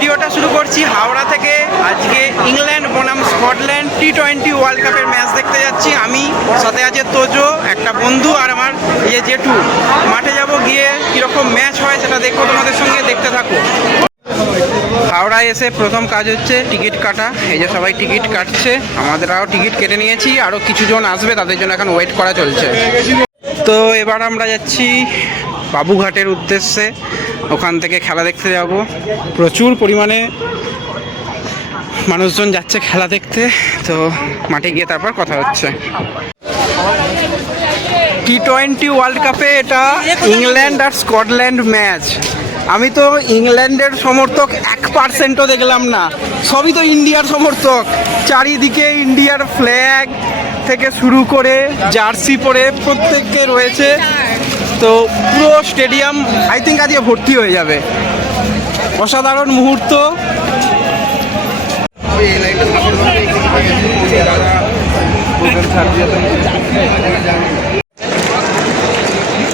ভিডিওটা শুরু করছি হাওড়া থেকে। আজকে ইংল্যান্ড বনাম স্কটল্যান্ড টি20 ওয়ার্ল্ড কাপের ম্যাচ দেখতে যাচ্ছি। আমি সাথে আছে তোজো, একটা বন্ধু আর আমার জেঠু। মাঠে যাব, গিয়ে কীরকম ম্যাচ হয় সেটা দেখবো তোমাদের সঙ্গে, দেখতে থাকো। হাওড়ায় এসে প্রথম কাজ হচ্ছে টিকিট কাটা। এই যে সবাই টিকিট কাটছে, আমাদেরও টিকিট কেটে নিয়েছি, আরও কিছুজন আসবে, তাদের জন্য এখন ওয়েট করা চলছে। তো এবার আমরা যাচ্ছি বাবুঘাটের উদ্দেশ্যে, ওখান থেকে খেলা দেখতে যাব। প্রচুর পরিমাণে মানুষজন যাচ্ছে খেলা দেখতে, তো মাঠে গিয়ে তারপর কথা হচ্ছে। টি20 ওয়ার্ল্ড কাপে এটা ইংল্যান্ড আর স্কটল্যান্ড ম্যাচ। আমি তো ইংল্যান্ডের সমর্থক 1%ও দেখলাম না, সবই তো ইন্ডিয়ার সমর্থক। চারিদিকে ইন্ডিয়ার ফ্ল্যাগ থেকে শুরু করে জার্সি পরে প্রত্যেককে রয়েছে। তো পুরো স্টেডিয়াম আই থিঙ্ক আজকে ভর্তি হয়ে যাবে। অসাধারণ মুহূর্ত।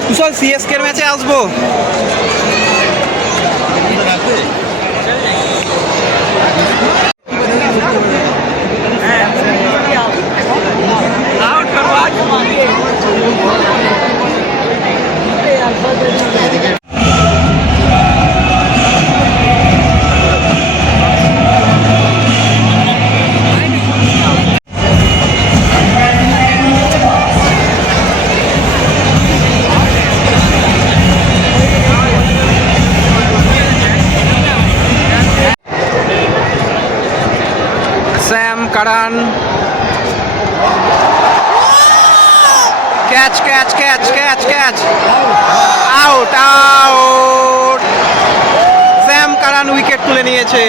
কুশল, সিএসকের ম্যাচে আসবো। Sam Curran, catch catch catch catch catch, out out. Sam Curran wicket তুলে নিয়েছে।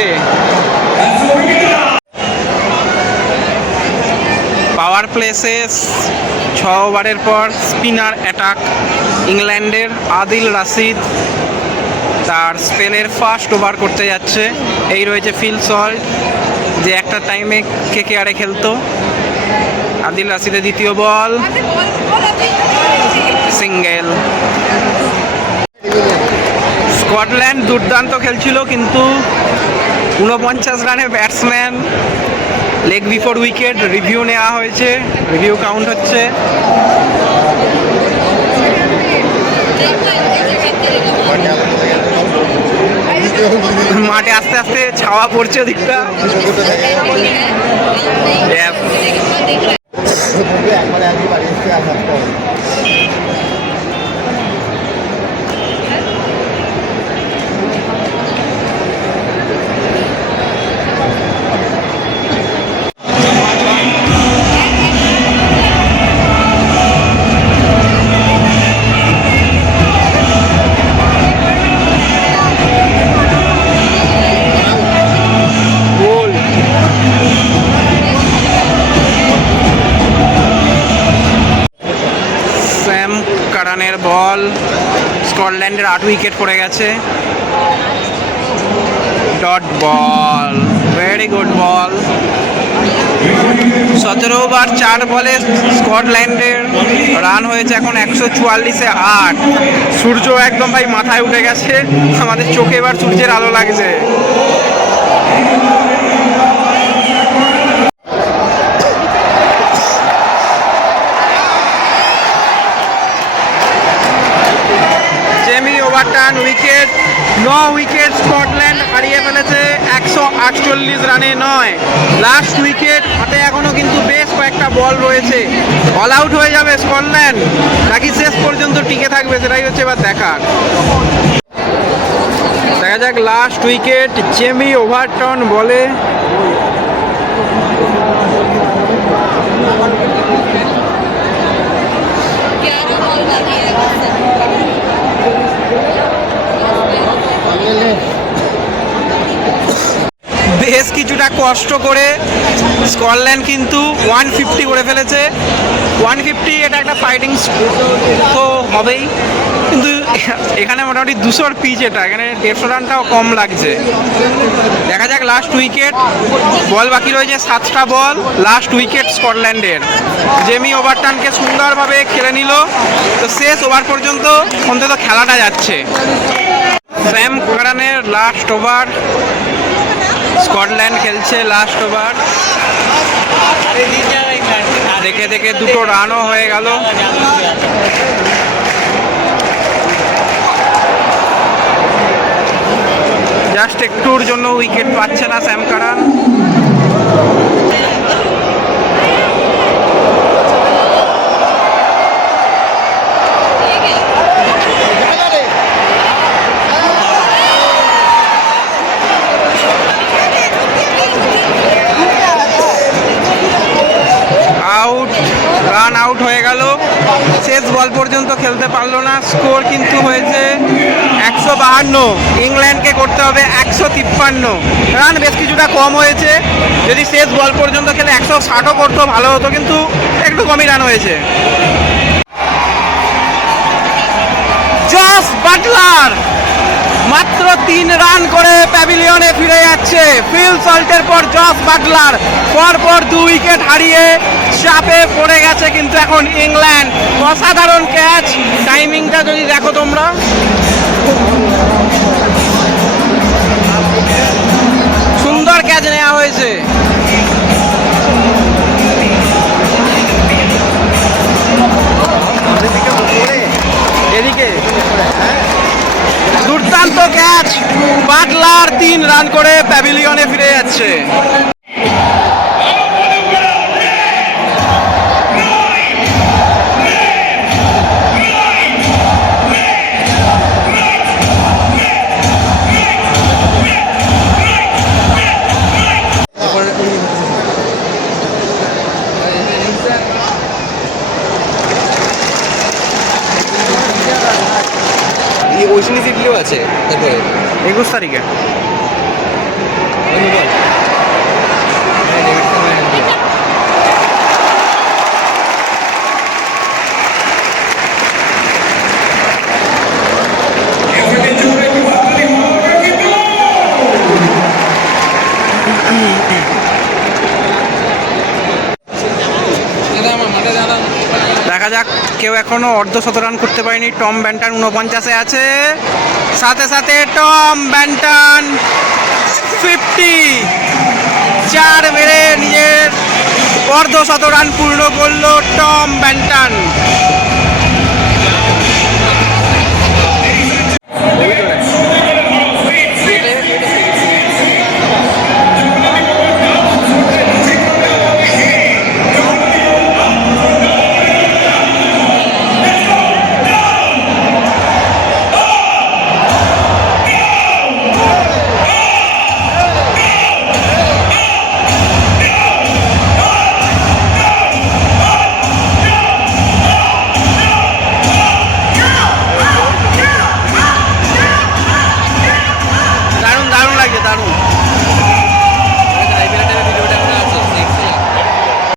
পাওয়ার প্লে শেষ। 6 ওভারের পর স্পিনার অ্যাটাক ইংল্যান্ডের। আদিল রাশিদ তার স্পেনের ফার্স্ট ওভার করতে যাচ্ছে। এই রয়েছে ফিল সল্ট, যে একটা টাইমে কেকেআরে খেলতো। আদিল রাশিদের দ্বিতীয় বল, সিঙ্গেল। স্কটল্যান্ড দুর্দান্ত খেলছিল, কিন্তু 49 রানে batsman, leg before wicket. Review নেওয়া হয়েছে, রিভিউ কাউন্ট হচ্ছে। মাঠে আস্তে আস্তে ছাওয়া পড়ছে ওদিকটা। কারানের বল, স্কটল্যান্ডের 8 উইকেট পড়ে গেছে। Dot ball, very good ball. 17 over 4 বলে স্কটল্যান্ডের রান হয়েছে এখন 144-এ 8। সূর্য একদম ভাই মাথায় উঠে গেছে, আমাদের চোখে এবার সূর্যের আলো লাগছে। ওভারটার্ন উইকেট, 9 উইকেট স্কটল্যান্ড হারিয়ে ফেলেছে 148 রানে 9। লাস্ট উইকেট হাতে এখনো কিন্তু বেশ কয়েকটা বল রয়েছে। অল আউট হয়ে যাবে স্কটল্যান্ড, নাকি শেষ পর্যন্ত টিকে থাকবে, সেটাই হচ্ছে এবার দেখার। দেখা যাক লাস্ট উইকেট জেমি ওভারটন বলে। বেশ কিছুটা কষ্ট করে স্কটল্যান্ড কিন্তু 150 করে ফেলেছে। 150 এটা একটা ফাইটিং তো হবেই, কিন্তু এখানে মোটামুটি 200-র পিচ, এটা এখানে 150 রানটাও কম লাগছে। দেখা যাক লাস্ট উইকেট। বল বাকি রয়েছে 7টা বল, লাস্ট উইকেট স্কটল্যান্ডের। জেমি ওভারটনকে সুন্দরভাবে খেলে নিল। তো শেষ ওভার পর্যন্ত অন্তত খেলাটা যাচ্ছে। স্যাম কারানের লাস্ট ওভার, স্কটল্যান্ড খেলছে লাস্ট ওভার, দেখে দেখে দুটো রানও হয়ে গেল। জাস্ট একটুর জন্য উইকেট পাচ্ছে না Sam Curran. Out, run out হয়ে গেল। শেষ বল পর্যন্ত খেলতে পারলো না। স্কোর কিন্তু হয়েছে 152, ইংল্যান্ডকে করতে হবে 153। রান বেশ কিছুটা কম হয়েছে, যদি শেষ বল পর্যন্ত খেলে 160ও করতো ভালো হতো, কিন্তু একটু কমই রান হয়েছে। জস বাটলার মাত্র 3 রান করে প্যাভিলিয়নে ফিরে যাচ্ছে। ফিল সল্টের পর জস বাটলার পরপর 2 উইকেট হারিয়ে চাপে পড়ে গেছে কিন্তু এখন ইংল্যান্ড। অসাধারণ ক্যাচ, টাইমিংটা যদি দেখো তোমরা, সুন্দর ক্যাচ নেওয়া হয়েছে। এদিকে দুর্দান্ত ক্যাচ, বাটলার 3 রান করে প্যাভিলিয়নে ফিরে যাচ্ছে। ওইখানে সিটলিও আছে তারপরে 21 তারিখে। দেখা যাক, কেউ এখনো অর্ধশত রান করতে পারেনি। টম ব্যান্টন 49-এ আছে, সাথে সাথে টম ব্যান্টন 50, 4 মেরে নিজের অর্ধশত রান পূর্ণ করলো টম ব্যান্টন।